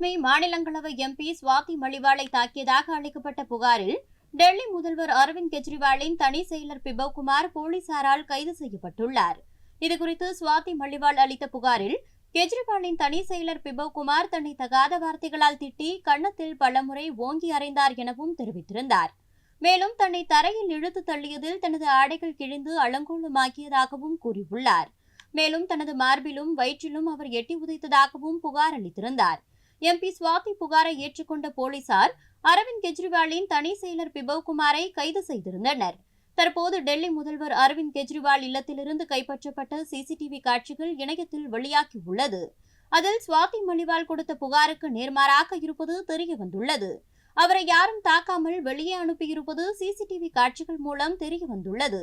ஆத்மி மாநிலங்களவை எம்பி சுவாதி மலிவாலை தாக்கியதாக அளிக்கப்பட்ட புகாரில் டெல்லி முதல்வர் அரவிந்த் கெஜ்ரிவாலின் தனி செயலர் பிபவ்குமார் போலீசாரால் கைது செய்யப்பட்டுள்ளார். இதுகுறித்து சுவாதி மலிவால் அளித்த புகாரில் கெஜ்ரிவாலின் தனி செயலர் பிபவ்குமார் தன்னை தகாத வார்த்தைகளால் திட்டி கன்னத்தில் பலமுறை ஓங்கி அறைந்தார் எனவும் தெரிவித்திருந்தார். மேலும் தன்னை தரையில் இழுத்து தள்ளியதில் தனது ஆடைகள் கிழிந்து அலங்கோலமாக்கியதாகவும் கூறியுள்ளார். மேலும் தனது மார்பிலும் வயிற்றிலும் அவர் எட்டி உதைத்ததாகவும் புகார் அளித்திருந்தார். எம்பி சுவாதி புகாரை ஏற்றுக்கொண்ட போலீசார் அரவிந்த் கெஜ்ரிவாலின் தனி செயலர் பிபவ்குமாரை கைது செய்திருந்தனர். தற்போது டெல்லி முதல்வர் அரவிந்த் கெஜ்ரிவால் இல்லத்திலிருந்து கைப்பற்றப்பட்ட சிசிடிவி காட்சிகள் இணையத்தில் வெளியாகியுள்ளது. அதில் சுவாதி மலிவால் கொடுத்த புகாருக்கு நேர்மாறாக இருப்பது தெரியவந்துள்ளது. அவரை யாரும் தாக்காமல் வெளியே அனுப்பியிருப்பது சிசிடிவி காட்சிகள் மூலம் தெரியவந்துள்ளது.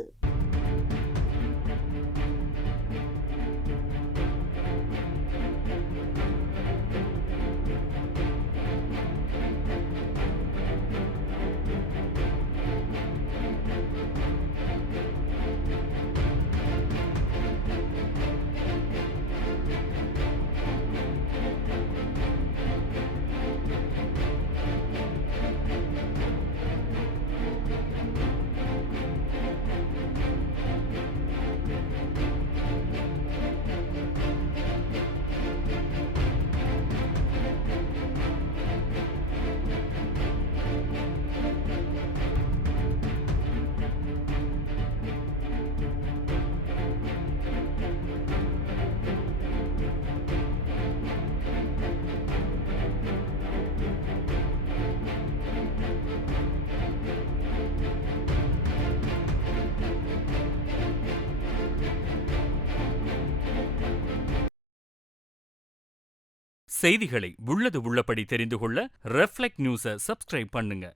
செய்திகளை உள்ளது உள்ளபடி தெரிந்து கொள்ள ரெஃப்ளெக்ட் நியூஸை சப்ஸ்கிரைப் பண்ணுங்க.